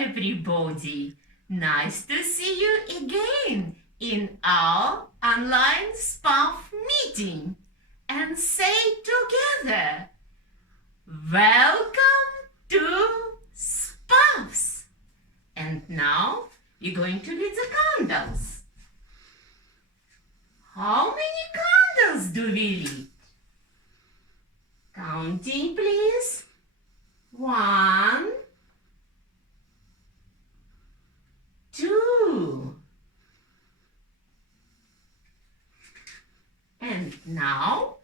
everybody. Nice to see you again in our online Spuf meeting. And say together, welcome to Spufs. And now you're going to lit the candles. How many candles do we lit? Counting, please. 1, 2. And now,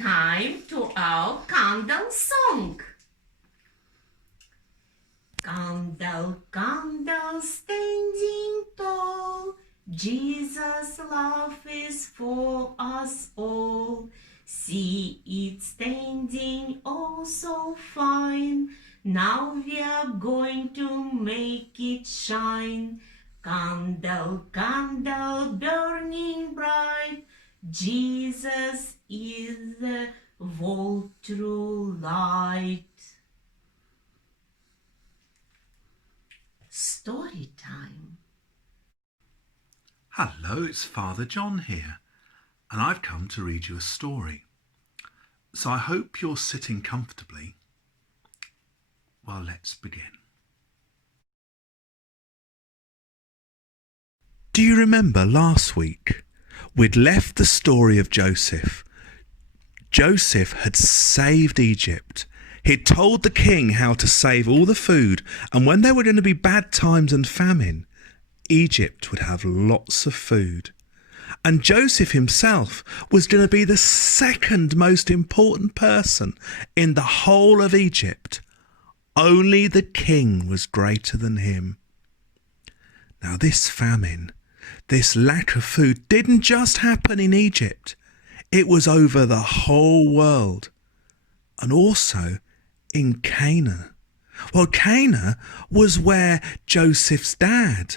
time to our candle song. Candle, candle, standing tall, Jesus' love is for us all. See it standing oh so fine. Now we are going to make it shine. Candle, candle, burning bright. Jesus is the whole true light. Story time. Hello, it's Father John here, and I've come to read you a story. So I hope you're sitting comfortably. Well, let's begin. Do you remember last week we'd left the story of Joseph? Joseph had saved Egypt. He'd told the king how to save all the food, and when there were going to be bad times and famine, Egypt would have lots of food. And Joseph himself was going to be the second most important person in the whole of Egypt. Only the king was greater than him. Now this famine, this lack of food didn't just happen in Egypt. It was over the whole world, and also in Canaan. Well, Canaan was where Joseph's dad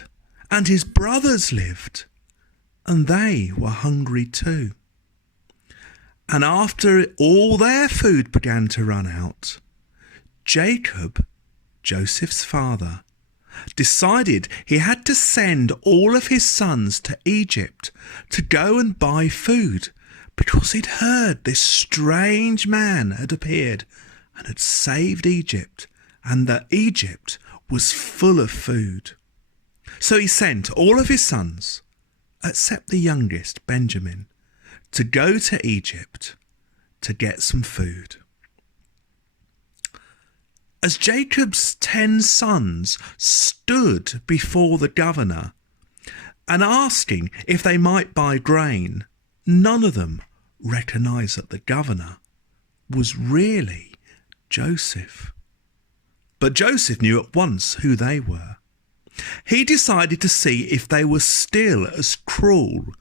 and his brothers lived, and they were hungry too. And after all their food began to run out, Jacob, Joseph's father, decided he had to send all of his sons to Egypt to go and buy food, because he'd heard this strange man had appeared and had saved Egypt, and that Egypt was full of food. So he sent all of his sons, except the youngest, Benjamin, to go to Egypt to get some food. As Jacob's 10 sons stood before the governor and asking if they might buy grain, none of them recognised that the governor was really Joseph. But Joseph knew at once who they were. He decided to see if they were still as cruel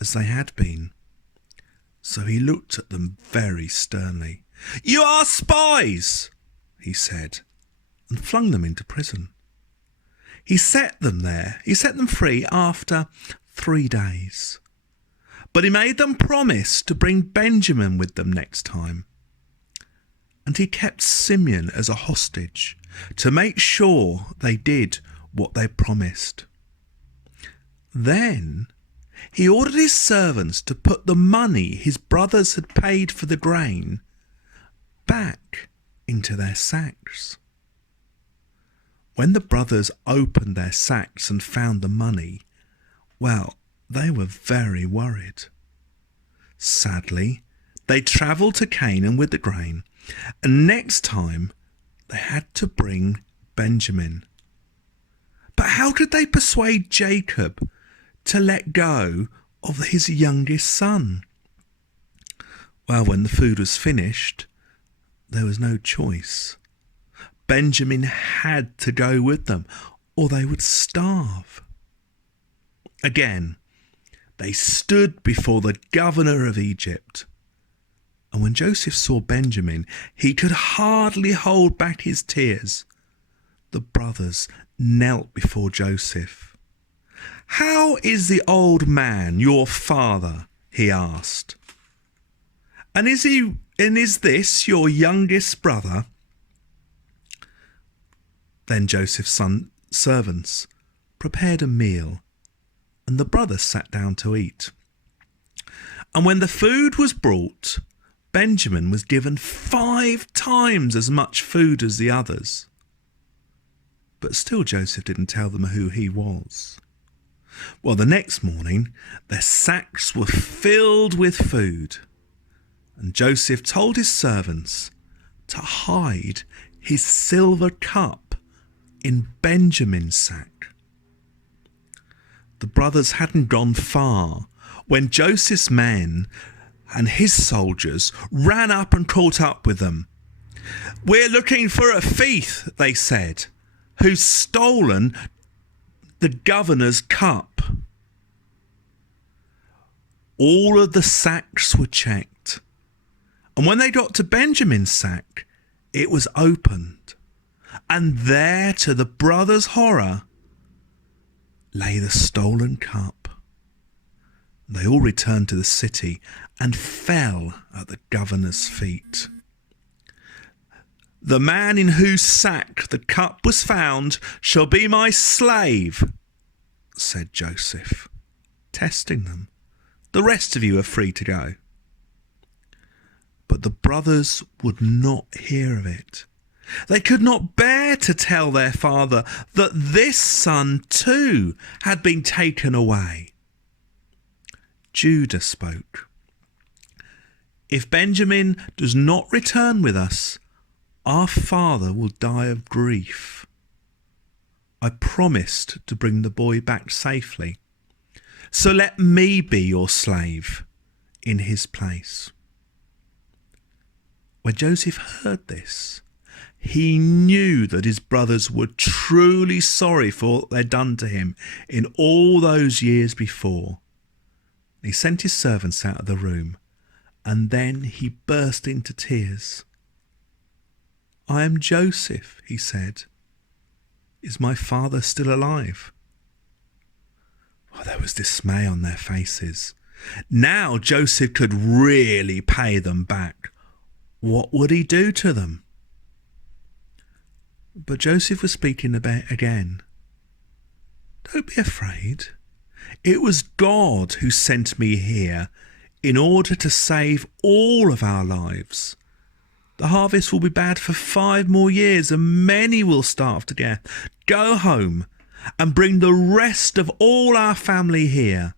as they had been. So he looked at them very sternly. "You are spies," he said, and flung them into prison. He set them there. He set them free after 3 days. But he made them promise to bring Benjamin with them next time. And he kept Simeon as a hostage to make sure they did what they promised. Then he ordered his servants to put the money his brothers had paid for the grain back into their sacks. When the brothers opened their sacks and found the money, well, they were very worried. Sadly, they travelled to Canaan with the grain, and next time they had to bring Benjamin. But how could they persuade Jacob to let go of his youngest son? Well, when the food was finished, there was no choice. Benjamin had to go with them, or they would starve. Again, they stood before the governor of Egypt. And when Joseph saw Benjamin, he could hardly hold back his tears. The brothers knelt before Joseph. "How is the old man, your father?" he asked. And is this your youngest brother?" Then Joseph's servants prepared a meal, and the brothers sat down to eat. And when the food was brought, Benjamin was given 5 times as much food as the others. But still Joseph didn't tell them who he was. Well, the next morning, their sacks were filled with food, and Joseph told his servants to hide his silver cup in Benjamin's sack. The brothers hadn't gone far when Joseph's men and his soldiers ran up and caught up with them. "We're looking for a thief," they said, "who's stolen the governor's cup." All of the sacks were checked, and when they got to Benjamin's sack, it was opened, and there, to the brothers' horror, lay the stolen cup. They all returned to the city and fell at the governor's feet. "The man in whose sack the cup was found shall be my slave," said Joseph, testing them. "The rest of you are free to go." But the brothers would not hear of it. They could not bear to tell their father that this son too had been taken away. Judah spoke. "If Benjamin does not return with us, our father will die of grief. I promised to bring the boy back safely, so let me be your slave in his place." When Joseph heard this, he knew that his brothers were truly sorry for what they'd done to him in all those years before. He sent his servants out of the room, and then he burst into tears. "I am Joseph," he said. "Is my father still alive?" Well, there was dismay on their faces. Now Joseph could really pay them back. What would he do to them? But Joseph was speaking again. "Don't be afraid. It was God who sent me here in order to save all of our lives. The harvest will be bad for 5 more years, and many will starve to death. Go home and bring the rest of all our family here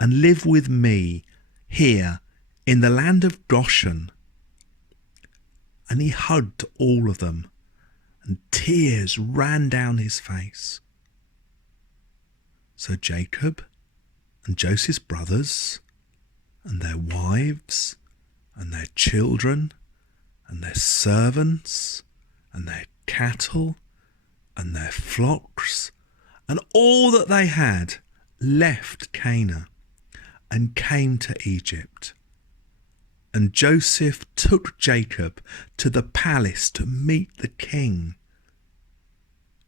and live with me here in the land of Goshen." And he hugged all of them, and tears ran down his face. So Jacob and Joseph's brothers and their wives and their children and their servants and their cattle and their flocks and all that they had left Canaan and came to Egypt. And Joseph took Jacob to the palace to meet the king.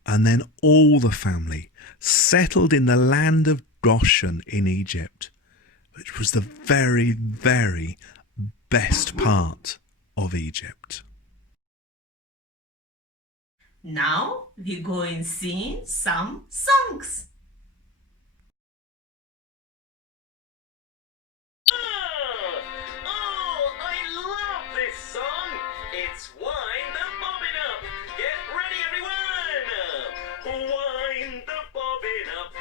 And then all the family settled in the land of Goshen in Egypt, which was the very, very best part of Egypt. Now we go and sing some songs.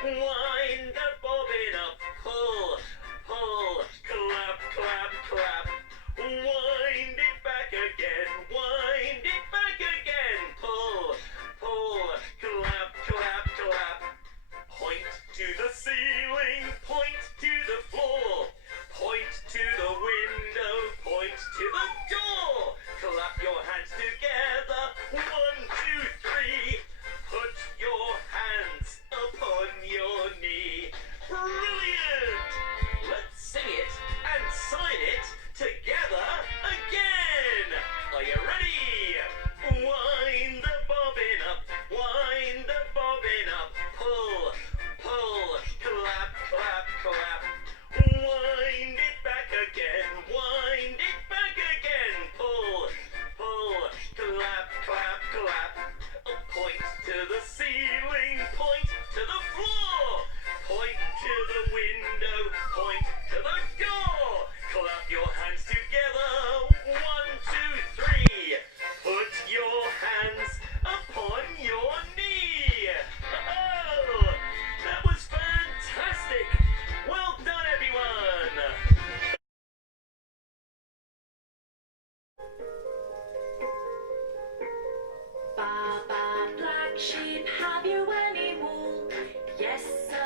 Wind the bobbin up, pull, pull, clap, clap, clap. Wind it back again, pull, pull, clap, clap, clap. Baba, black sheep, have you any wool? Yes, sir,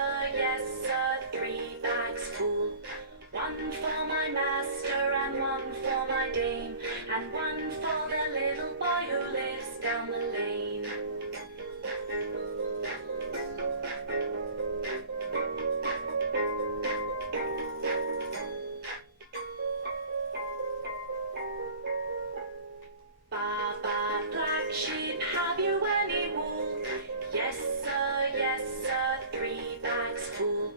3 bags full. 1 for my master and 1 for my dame, and 1 for the little boy who lives down the lane. Baba, black sheep, have you any wool? Yes, sir, 3 bags full.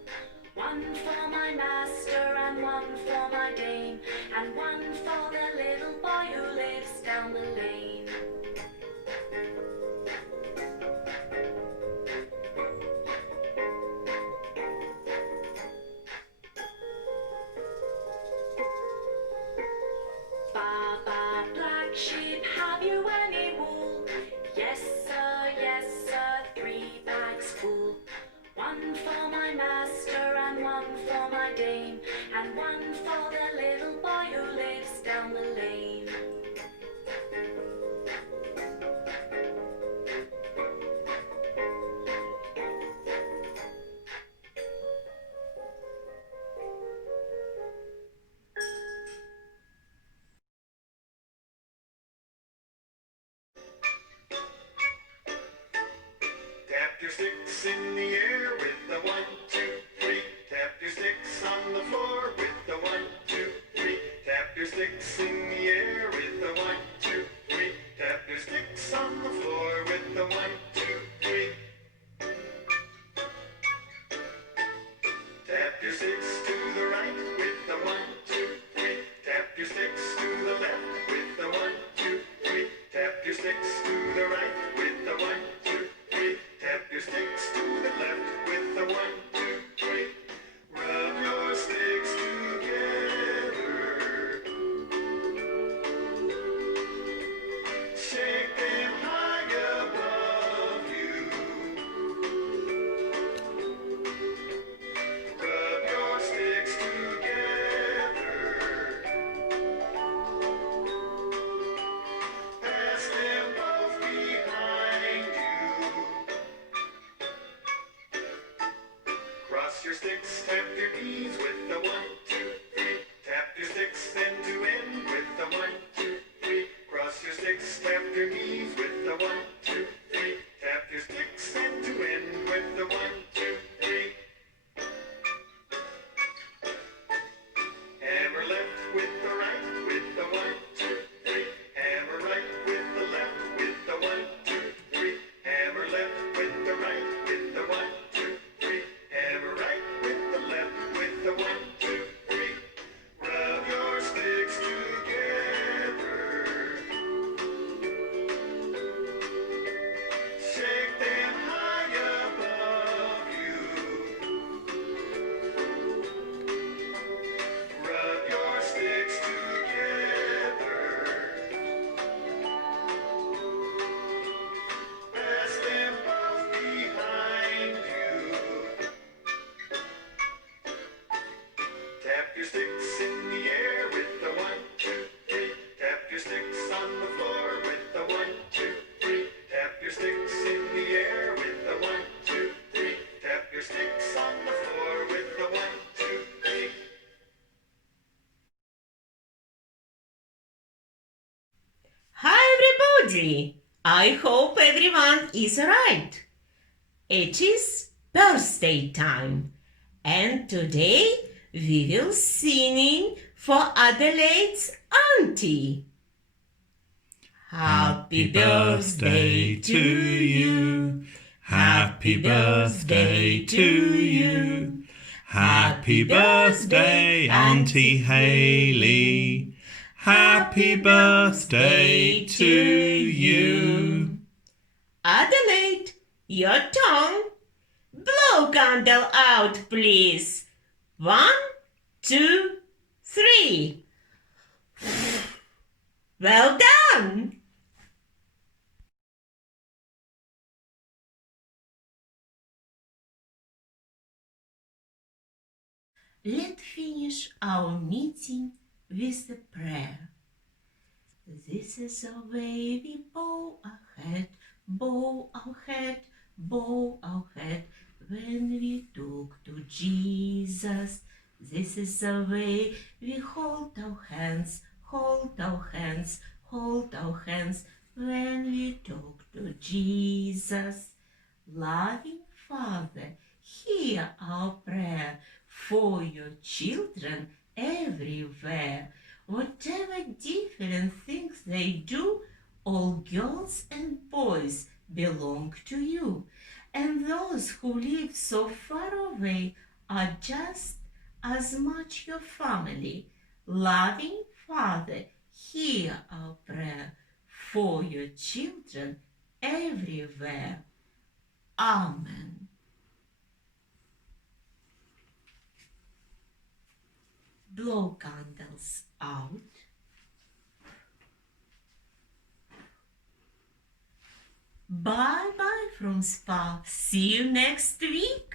1 for my master and 1 for my dame, and 1 for the little boy who lives down the lane. Baba, black sheep, have you any wool? Yes, sir, 3 bags full. 1 for my master and 1 for my dame, and 1 for the little boy who lives down the lane. Tap your sticks in the air with the 1, 2, 3. Tap your sticks on the floor with the 1, 2, 3. Tap your sticks in the air with the 1, 2, 3. Tap your sticks on the floor with the 1, 2, 3. Tap your sticks to the right with the 1, 2, 3. Tap your sticks to the left with the 1, 2, 3. Tap your sticks to the right with the 1, 2, 3. Tap your sticks to the left with the 1, 2, 3. Rub your sticks together. Shake them high above you. Rub your sticks together. Pass them both behind you. Cross your sticks, tap your knees with the 1, 2, 3. Tap your sticks end to end with the 1, 2, 3. Cross your sticks, tap your knees with the 1, 2, 3. Tap your sticks end to end with the 1, 2, 3. Hammer left with the right with the 1, 2, 3. Hammer right with the left with the 1, 2, 3. Hammer left with the right with the 1, 2, 3. Hammer right with the left with the 1, 2, 3. Rub your sticks together. Shake them high above you. Rub your sticks together. Pass them both behind you. Tap your sticks in the air with the 1, 2, 3. Tap your sticks on the floor with the 1, 2, 3. Tap your sticks in the air with the 1, 2, 3. Tap your sticks on the floor with the 1, 2, 3. Hi everybody! I hope everyone is right. It is birthday time, and today we will singing for Adelaide's auntie. Happy birthday to you. Happy birthday to you. Happy birthday, Auntie Hayley. Happy birthday to you. Adelaide, your turn. Blow candle out, please. 1, 2, 3. Well done. Let's finish our meeting with a prayer. This is the way we bow ahead, bow ahead, bow ahead when we talk to Jesus. This is the way we hold our hands, hold our hands, hold our hands when we talk to Jesus. Loving Father, hear our prayer for your children everywhere. Whatever different things they do, all girls and boys belong to you. And those who live so far away are just as much your family. Loving Father, hear our prayer for your children everywhere. Amen. Blow candles out. Bye-bye from Spa. See you next week.